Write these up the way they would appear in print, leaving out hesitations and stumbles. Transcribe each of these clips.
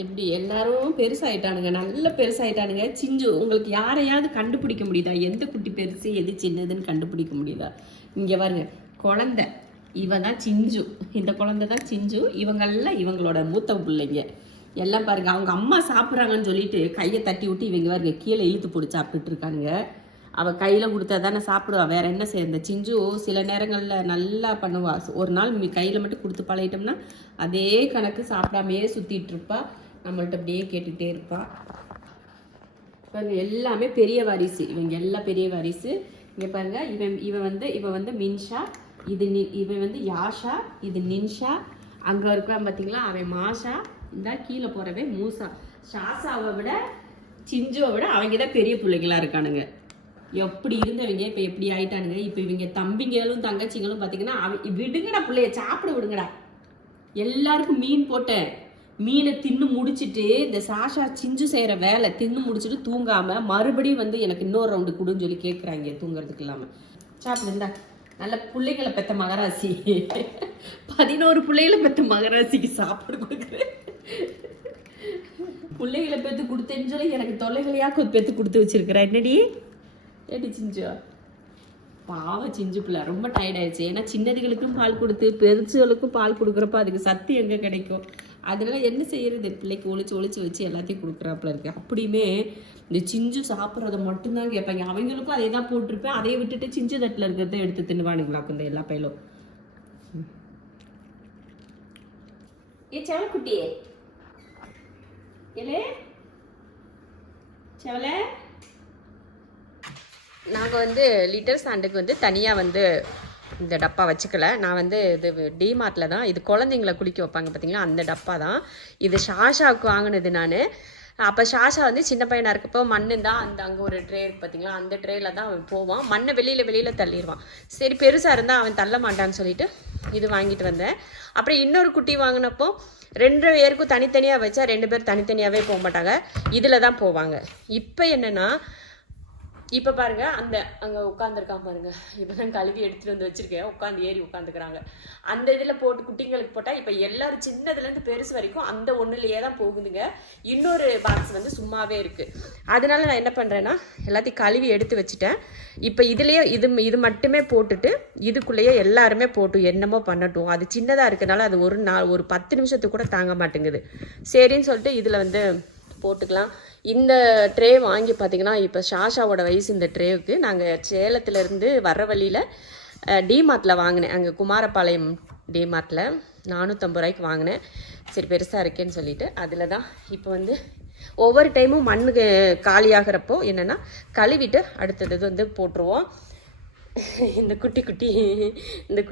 எப்படி எல்லாரும் பெருசாயிட்டானுங்க, நல்ல பெருசாயிட்டானுங்க. சிஞ்சு உங்களுக்கு யாரையாவது கண்டுபிடிக்க முடியுதா? எந்த குட்டி பெருசு எது சின்னதுன்னு கண்டுபிடிக்க முடியுதா? இங்கே பாருங்க, குழந்தை இவ தான் சிஞ்சு. இந்த குழந்தை தான் சிஞ்சு. இவங்கெல்லாம் இவங்களோட மூத்த பிள்ளைங்க எல்லாம் பாருங்க. அவங்க அம்மா சாப்பிட்றாங்கன்னு சொல்லிட்டு கையை தட்டி விட்டு இவங்க பாருங்க கீழே இழுத்து போட்டு சாப்பிட்டுட்டு இருக்கானுங்க. அவள் கையில் கொடுத்தா தானே சாப்பிடுவா, வேற என்ன செய்ய. சிஞ்சு சில நேரங்களில் நல்லா பண்ணுவா. ஒரு நாள் கையில் மட்டும் கொடுத்து பழகிட்டோம்னா அதே கணக்கு சாப்பிடாமையே சுற்றிட்டு இருப்பா. நம்மள்ட்ட அப்படியே கேட்டுகிட்டே இருப்பா. பாருங்க எல்லாமே பெரிய வாரிசு, இவங்க எல்லாம் பெரிய வாரிசு. இங்கே பாருங்க, இவன் வந்து மின்ஷா, இவன் வந்து யாஷா, இது நின்ஷா. அங்கே இருக்கான் பார்த்தீங்களா, அவன் மாஷா. இந்த கீழே போகிறவன் மூசா. ஷாசாவை விட சிஞ்சுவை விட அவங்க தான் பெரிய பிள்ளைங்களா இருக்கானுங்க. எப்படி இருந்தவங்க இப்போ எப்படி ஆயிட்டானுங்க. இப்போ இவங்க தம்பிங்களும் தங்கச்சிங்களும் பார்த்தீங்கன்னா விடுங்கடா பிள்ளைய சாப்பிட விடுங்கடா. எல்லாருக்கும் மீன் போட்டேன். மீனை தின்னு முடிச்சுட்டு இந்த சாஷா சிஞ்சு செய்கிற வேலை தின்னு முடிச்சுட்டு தூங்காமல் மறுபடியும் வந்து எனக்கு இன்னொரு ரவுண்டு கொடுன்னு சொல்லி கேட்குறாங்க தூங்குறதுக்கு இல்லாமல். சாப்பிடுந்தா நல்ல பிள்ளைகளை பெற்ற மகராசி, 11 பிள்ளைகளை பெற்ற மகராசிக்கு சாப்பாடு கொடுக்குறேன். பிள்ளைகளை பெற்று கொடுத்தேன்னு சொல்லி எனக்கு தொல்லைகளையாக பெற்று கொடுத்து வச்சிருக்கிறேன். என்னடி ஏடி சிஞ்சு, பாவம் சிஞ்சு பிள்ளை ரொம்ப டயர்ட் ஆயிடுச்சு. ஏன்னா சின்னதுகளுக்கும் பால் கொடுத்து பெருசுகளுக்கும் பால் கொடுக்குறப்ப அதுக்கு சத்து எங்கே கிடைக்கும். அதனால என்ன செய்யறது, பிள்ளைக்கு ஒளிச்சு வச்சு எல்லாத்தையும் கொடுக்குறாப்புல இருக்கு. அப்படியுமே இந்த சிஞ்சு சாப்பிட்றத மட்டும்தான் கேட்பாங்க. அவங்களுக்கும் அதே தான் போட்டிருப்பேன். அதை விட்டுட்டு சிஞ்சு தட்டில் இருக்கிறத எடுத்து தின்னுவானுங்களா இந்த எல்லா பயிலும். ஏ செவலக்குட்டியே, ஏலே செவல, நாங்கள் வந்து லிட்டர் சாண்டுக்கு வந்து தனியாக வந்து இந்த டப்பா வச்சுக்கல. நான் வந்து இது டிமார்ட்டில் தான், இது குழந்தைங்கள குளிக்க வைப்பாங்க பார்த்தீங்களா, அந்த டப்பா தான் இது. ஷாஷாவுக்கு வாங்கினது நான். அப்போ ஷாஷா வந்து சின்ன பையனாக இருக்கப்போ மண்ணு தான் அந்த அங்கே ஒரு ட்ரே இருக்குது பார்த்தீங்களா, அந்த ட்ரேயில் தான் அவன் போவான். மண்ணை வெளியில் தள்ளிடுவான். சரி பெருசாக இருந்தால் அவன் தள்ள மாட்டான்னு சொல்லிட்டு இது வாங்கிட்டு வந்தேன். அப்புறம் இன்னொரு குட்டி வாங்கினப்போ 2 பேருக்கும் தனித்தனியாக வச்சா 2 பேர் தனித்தனியாகவே போக மாட்டாங்க, இதில் தான் போவாங்க. இப்போ என்னென்னா, இப்போ பாருங்க அந்த அங்கே உட்காந்துருக்கான் பாருங்க, இப்போ தான் கழுவி எடுத்துகிட்டு வந்து வச்சுருக்கேன். உட்காந்து ஏறி உட்காந்துக்கிறாங்க. அந்த இதில் போட்டு குட்டிங்களுக்கு போட்டால் இப்போ எல்லாரும் சின்னதுலேருந்து பெருசு வரைக்கும் அந்த ஒன்றுலையே தான் போகுதுங்க. இன்னொரு பாக்ஸ் வந்து சும்மாவே இருக்குது. அதனால நான் என்ன பண்ணுறேன்னா எல்லாத்தையும் கழுவி எடுத்து வச்சுட்டேன். இப்போ இதுலேயே இது மட்டுமே போட்டுட்டு இதுக்குள்ளேயே எல்லாருமே போட்டு என்னமோ பண்ணட்டும். அது சின்னதாக இருக்கனால அது ஒரு 10 நிமிஷத்துக்கு கூட தாங்க மாட்டேங்குது. சரின்னு சொல்லிட்டு இதில் வந்து போட்டுக்கலாம். இந்த ட்ரே வாங்கி பார்த்திங்கன்னா இப்போ ஷாஷாவோட வயசு இந்த ட்ரேவுக்கு நாங்கள் சேலத்துலேருந்து வர்ற வழியில் டிமார்ட்டில் வாங்கினேன். அங்கே குமாரபாளையம் டிமார்ட்டில் 450 ரூபாய்க்கு வாங்கினேன். சரி பெருசாக இருக்கேன்னு சொல்லிட்டு அதில் தான் இப்போ வந்து ஒவ்வொரு டைமும் மண்ணுக்கு காலியாகிறப்போ என்னென்னா கழுவிட்டு அடுத்தது வந்து போட்டுருவோம். இந்த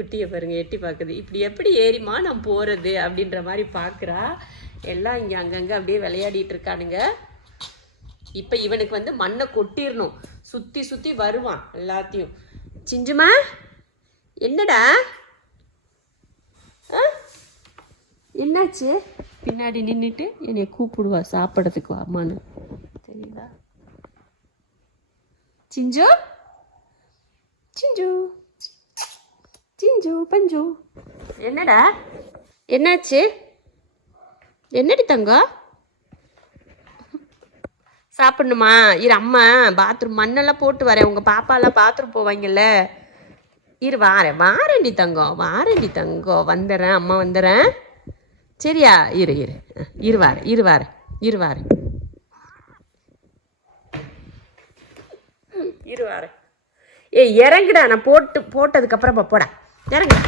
குட்டியை பாருங்கள் எட்டி பார்க்குது. இப்படி எப்படி ஏறிமா நான் போகிறது அப்படின்ற மாதிரி பார்க்குறா. எல்லாம் இங்கே அங்கங்கே அப்படியே விளையாடிட்டு இருக்கானுங்க. இப்போ இவனுக்கு வந்து மண்ணை கொட்டிடணும், சுற்றி வருவான் எல்லாத்தையும். சிஞ்சுமா என்னடா என்னாச்சு? பின்னாடி நின்றுட்டு என்னை கூப்பிடுவா சாப்பிட்றதுக்கு வாமான்னு, தெரியுதா? சிஞ்சு சிஞ்சு சிஞ்சு பஞ்சு, என்னடா என்னாச்சு? என்னடி தங்கம் சாப்பிடணுமா? இரு அம்மா பாத்ரூம் மண்ணெல்லாம் போட்டு வரேன். உங்கள் பாப்பாலாம் பாத்ரூம் போவாங்கல்ல, இரு வாரேன்டி தங்கம் வந்துடுறேன். அம்மா வந்துடுறேன் சரியா? இரு வாரேன். ஏய் இறங்குடா, நான் போட்டதுக்கப்புறமா போடா, இறங்கு.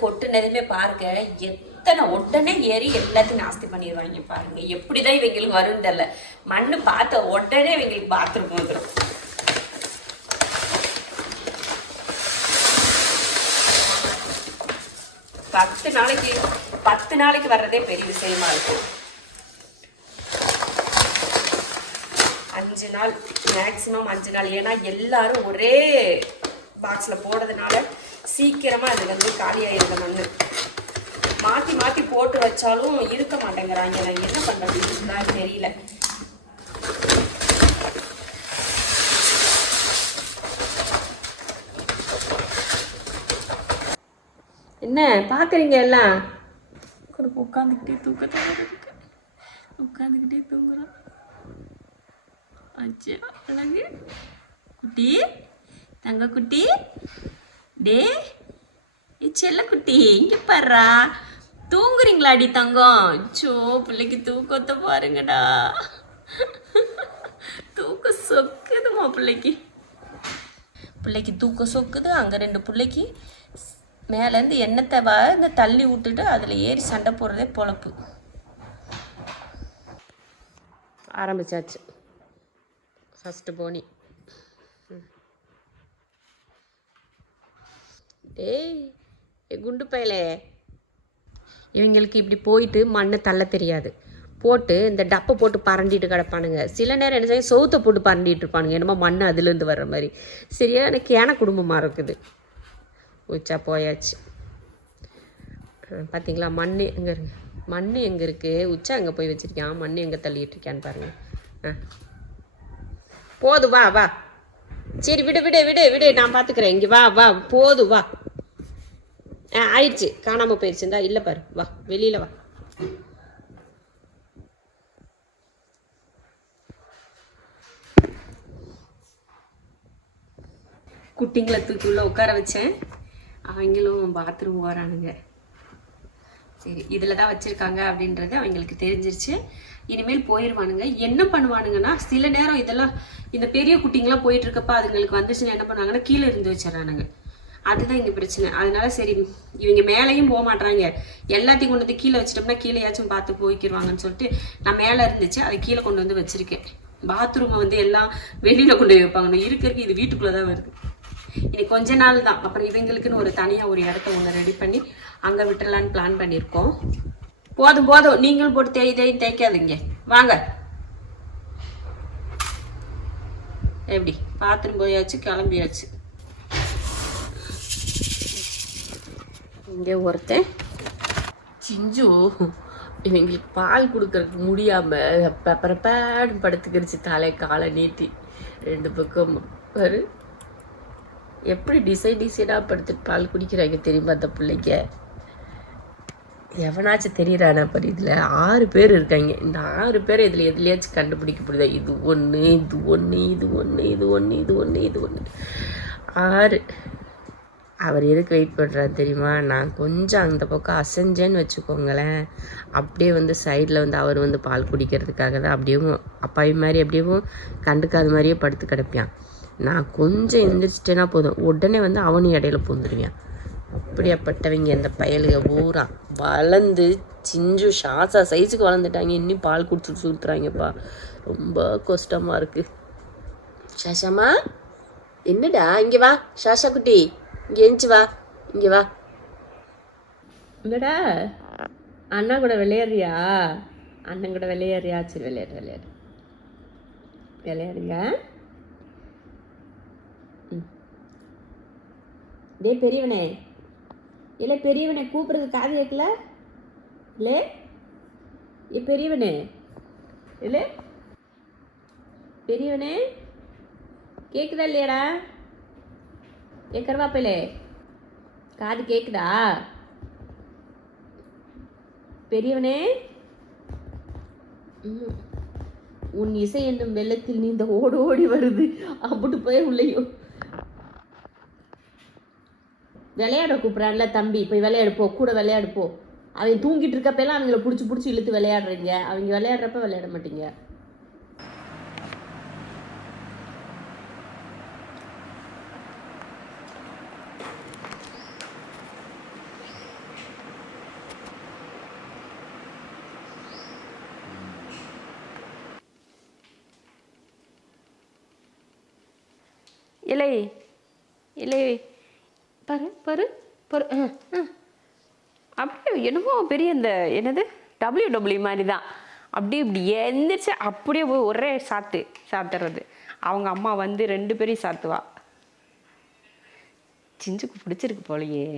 கொட்டுனதுமே பாருங்க எத்தனை உடனே ஏறி எல்லாத்தையும் நாஸ்தி பண்ணிடுவாங்க. பாருங்க எப்படிதான் இவங்களுக்கு வரும் தெரியல. மண்ணு பார்த்த உடனே இவங்களுக்கு பாத்ரூம் வந்துடும். பத்து நாளைக்கு வர்றதே பெரிய விஷயமா இருக்கும். 5 நாள் மேக்சிமம் 5 நாள். ஏன்னா எல்லாரும் ஒரே பாக்ஸில் போடுறதுனால சீக்கிரமாக அது வந்து காலியாயிருந்த மண். மாற்றி போட்டு வச்சாலும் இருக்க மாட்டேங்கிறாங்க. நான் என்ன பண்ணுறதுன்னு தெரியல. என்ன பார்க்குறீங்க எல்லாம்? உட்காந்துக்கிட்டே தூக்கத்தை இருக்கு. உட்காந்துக்கிட்டே தூங்குறான். அச்சா அழகு குட்டி, தங்க குட்டி, டே செல்ல குட்டி, இங்கே பாடுறா. தூங்குறீங்களாடி தங்கம்? சோ பிள்ளைக்கு தூக்கத்தை பாருங்கடா. தூக்கம் சொக்குதுமா பிள்ளைக்கு. பிள்ளைக்கு தூக்கம் சொக்குது. அங்கே 2 பிள்ளைக்கு மேலேருந்து எண்ணத்தை இந்த தள்ளி விட்டுட்டு அதில் ஏறி சண்டை போடுறதே பொழப்பு. ஆரம்பிச்சாச்சு ஃபஸ்ட்டு போனி. ஏய் குண்டு பயலே, இவங்களுக்கு இப்படி போயிட்டு மண்ணை தள்ள தெரியாது. போட்டு இந்த டப்பை போட்டு பரண்டிட்டு கிடப்பானுங்க. சில நேரம் என்ன செய்ய சவுத்தை போட்டு பரண்டிட்டு இருப்பானுங்க, என்னமோ மண் அதுலேருந்து வர்ற மாதிரி. சரியா எனக்கு ஏன குடும்பமாக இருக்குது. உச்சா போயாச்சு. பார்த்தீங்களா மண் எங்கே இருக்கு? மண் எங்கே இருக்குது? உச்சா அங்கே போய் வச்சுருக்கான். மண் எங்கே தள்ளிட்டு இருக்கான்னு பாருங்கள். போது வா வா. சரி விடு விடு விடு விடு, நான் பார்த்துக்கிறேன். இங்கே வா வா, போது வா. ஆயிடுச்சு, காணாமல் போயிடுச்சுந்தா. இல்லை பாரு, வா வெளியில் வா. குட்டிங்களை தூக்கி உள்ள உட்கார வச்சேன். அவங்களும் பாத்ரூம் வரானுங்க. சரி, இதில் தான் வச்சுருக்காங்க அப்படின்றது அவங்களுக்கு தெரிஞ்சிருச்சு. இனிமேல் போயிடுவானுங்க. என்ன பண்ணுவானுங்கன்னா, சில நேரம் இதெல்லாம் இந்த பெரிய குட்டிங்கெலாம் போயிட்டுருக்கப்ப அதுங்களுக்கு வந்துச்சுன்னா என்ன பண்ணுவாங்கன்னா கீழே இருந்து வச்சிடறானுங்க. அதுதான் இங்கே பிரச்சனை. அதனால சரி இவங்க மேலேயும் போக மாட்டாங்க, எல்லாத்தையும் கொண்டு வந்து கீழே வச்சிட்டோம்னா கீழேயாச்சும் பார்த்து போய்க்கிடுவாங்கன்னு சொல்லிட்டு நான் மேலே இருந்துச்சு அதை கீழே கொண்டு வந்து வச்சுருக்கேன். பாத்ரூமை வந்து எல்லாம் வெளியில் கொண்டு போய் வைப்பாங்க. இருக்கிறதுக்கு இது வீட்டுக்குள்ளே தான் வருது. இனி கொஞ்ச நாள் தான், அப்புறம் இவங்களுக்குன்னு ஒரு தனியாக ஒரு இடத்த ஒன்று ரெடி பண்ணி அங்கே விட்டுறலான்னு பிளான் பண்ணியிருக்கோம். போதும் போதும், நீங்களும் போட்டு தேய்க்காதீங்க. வாங்க. எப்படி பாத்ரூம் போயாச்சு, கிளம்பியாச்சு. இங்கே ஒருத்தன் சிஞ்சு இவங்களுக்கு பால் கொடுக்கறதுக்கு முடியாமல் பெப்பரப்பேன்னு படுத்துக்கிடுச்சு. தலை காலை நீட்டி 2 பக்கம் பாரு எப்படி டிசைனாக படுத்துட்டு பால் குடிக்கிறாங்க தெரியுமா அந்த பிள்ளைங்க. எவனாச்சும் தெரியுறானா பாரு. இதில் 6 பேர் இருக்காங்க. இந்த 6 பேரை இதில் எதுலையாச்சும் கண்டுபிடிக்க முடியுதா? இது ஒன்று, இது ஒன்று, இது ஒன்று, இது ஒன்று, இது ஒன்று, இது ஒன்று, 6. அவர் எதுக்கு வெயிட் பண்ணுறாரு தெரியுமா? நான் கொஞ்சம் அந்த பக்கம் அசைஞ்சேன்னு வச்சுக்கோங்களேன், அப்படியே வந்து சைடில் வந்து அவர் வந்து பால் குடிக்கிறதுக்காக தான் அப்படியும் அப்பாவி மாதிரி அப்படியும் கண்டுக்காத மாதிரியே படுத்து கிடப்பான். நான் கொஞ்சம் எந்திரிச்சிட்டேன்னா போதும், உடனே வந்து அவனும் இடையில பூந்துடுவான். அப்படியாப்பட்டவங்க இந்த பயலுக பூரா வளர்ந்து சிஞ்சு ஷாசா சைஸுக்கு வளர்ந்துட்டாங்க. இன்னும் பால் குடிச்சுட்டு சுற்றுறாங்கப்பா. ரொம்ப கஷ்டமாக இருக்குது. ஷாஷாமா என்னடா, இங்கே வா. ஷாஷா குட்டி இங்கே எழுந்துச்சு வா, இங்கே வா. இல்லடா அண்ணா கூட விளையாடுறியா? அண்ணன் கூட விளையாடுறியா? சரி விளையாடுங்க. டே பெரியவனே, இல்லை பெரியவனே கூப்பிடுறது காது கேட்கல? இல்லை பெரியவனே, இல்லை பெரியவனே கேட்குதா இல்லையாடா? கருவாப்பிலே காது கேட்குதா? பெரியவனே, உன் இசை என்னும் வெள்ளத்தில் நீ இந்த ஓடி ஓடி வருது. அப்படி போய் உள்ளேயோ விளையாட கூப்பிட்றான்ல தம்பி, போய் விளையாடுப்போ, கூட விளையாடுப்போ. அவங்க தூங்கிட்டு இருக்கப்பெல்லாம் அவங்கள பிடிச்சி இழுத்து விளையாடுறீங்க. அவங்க விளையாடுறப்ப விளையாட மாட்டீங்க. இல்லை இல்லை பாரு பாரு பாரு. அப்படியே என்னமோ பெரிய இந்த என்னது WW மாதிரி தான். அப்படியே இப்படி எந்திரிச்சு அப்படியே போய் ஒரே சாத்துறது. அவங்க அம்மா வந்து 2 பேரையும் சாத்துவா. சிஞ்சுக்கு பிடிச்சிருக்கு போலையே.